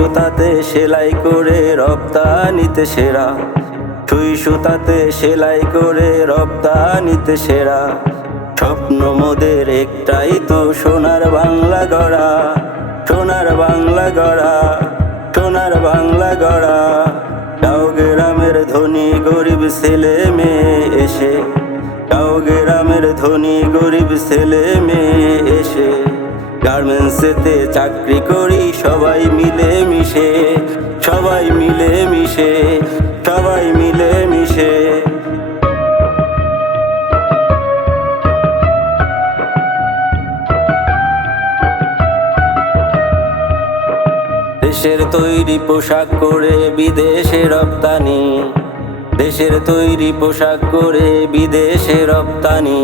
সুতাতে সেলাই করে রপ্তানিতে সেরা, সুই সুতাতে সেলাই করে রপ্তানিতে সেরা। স্বপ্ন মোদের একটাই তো, সোনার বাংলা গড়া, সোনার বাংলা গড়া, সোনার বাংলা গড়া। গাঁও গ্রামের ধনী গরিব ছেলে মেয়ে এসে, গাঁও গ্রামের ধনী গরিব ছেলে মেয়ে এসে গার্মেন্টসেতে চাকরি করি সবাই মিলে মিশে, সবাই মিলে মিশে, সবাই মিলে মিশে। দেশের তৈরি পোশাক করে বিদেশে রপ্তানি, দেশের তৈরি পোশাক করে বিদেশে রপ্তানি।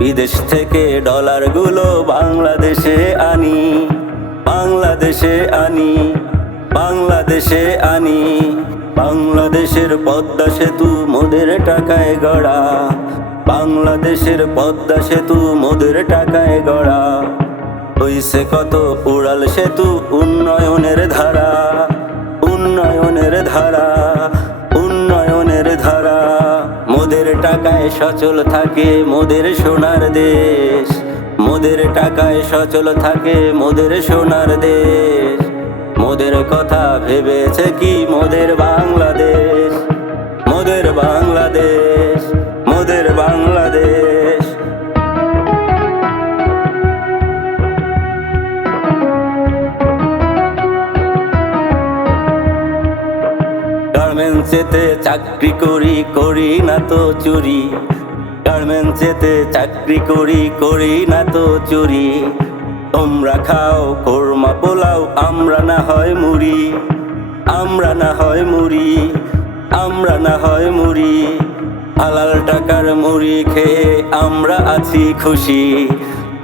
বিদেশ থেকে ডলারগুলো বাংলাদেশে আনি, বাংলাদেশে আনি, বাংলাদেশে আনি। বাংলাদেশের পদ্মা সেতু মোদের টাকায় গড়া, বাংলাদেশের পদ্মা সেতু মোদের টাকায় গড়া। হইছে কত উড়াল সেতু, উন্নয়নের ধারা, উন্নয়নের ধারা, উন্নয়নের ধারা। মোদের টাকায় সচল থাকে মোদের সোনার দেশ, মোদের টাকায় সচল থাকে মোদের সোনার দেশ। মোদের কথা ভেবেছে কি মোদের বাংলাদেশ, মোদের বাংলাদেশ, মোদের বাংলাদেশ। গার্মেন্টসেতে চাকরি করি, করি না তো চুরি, গার্মেন্টসেতে চাকরি করি, করি না তো চুরি। তোমরা খাও কোরমা পোলাও, আমরা না হয় মুড়ি, আমরা না হয় মুড়ি, আমরা না হয় মুড়ি। হালাল টাকার মুড়ি খেয়ে আমরা আছি খুশি,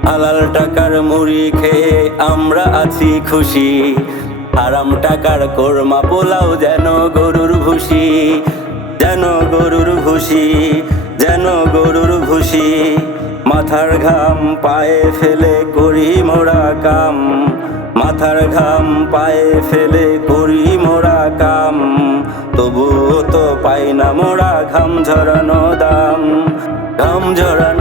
হালাল টাকার মুড়ি খেয়ে আমরা আছি খুশি। হারাম টাকার কোরমা পোলাও যেন গরুর ভুসি, যেন গরুর ভুসি, যেন গরুর ভুসি। মাথার ঘাম পায়ে ফেলে করি মোরা কাম, মাথার ঘাম পায়ে ফেলে করি মোরা কাম। তবুও তো পাই না মোরা ঘাম ঝরানো দাম, ঘাম ঝরানো